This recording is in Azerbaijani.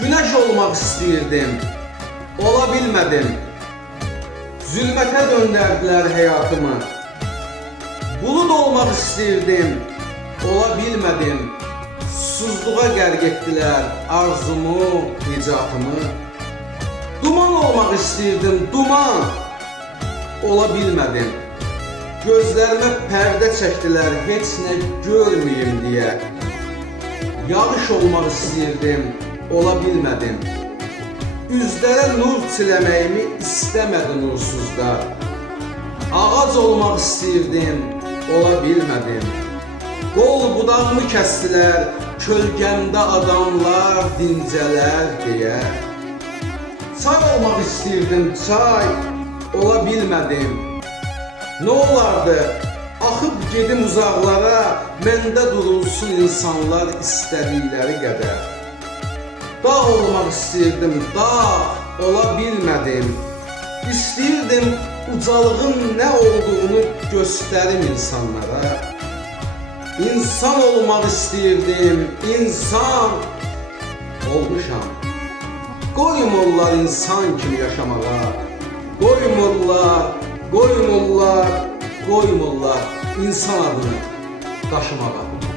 Güneş olmaq istəyirdim, ola bilmədim. Zülmətə döndərdilər həyatımı. Bulud olmaq istəyirdim, ola bilmədim. Susuzluğa qərq etdilər arzumu, nicatımı. Duman olmaq istəyirdim, duman, ola bilmədim. Gözlərimə pərdə çəkdilər, heç nə görməyim deyə. Yağış olmaq istəyirdim, ola bilmədim. Üzlərə nur çiləməyimi istəmədi nursuzlar. Ağac olmaq istəyirdim, ola bilmədim. Qol budağımı kəsdilər, kölgəmdə adamlar dincələr deyə. Çay olmaq istəyirdim, çay, ola bilmədim. Nə olardı? Axıb gedim uzaqlara, məndə durulsun insanlar istədikləri qədər. Dağ olmaq istəyirdim, dağ, ola bilmədim. İstəyirdim ucalığın nə olduğunu göstərim insanlara. İnsan olmaq istəyirdim, insan olmuşam. Qoymurlar insan kimi yaşamağa. Qoymurlar, qoymurlar, qoymurlar insan adını daşımağa.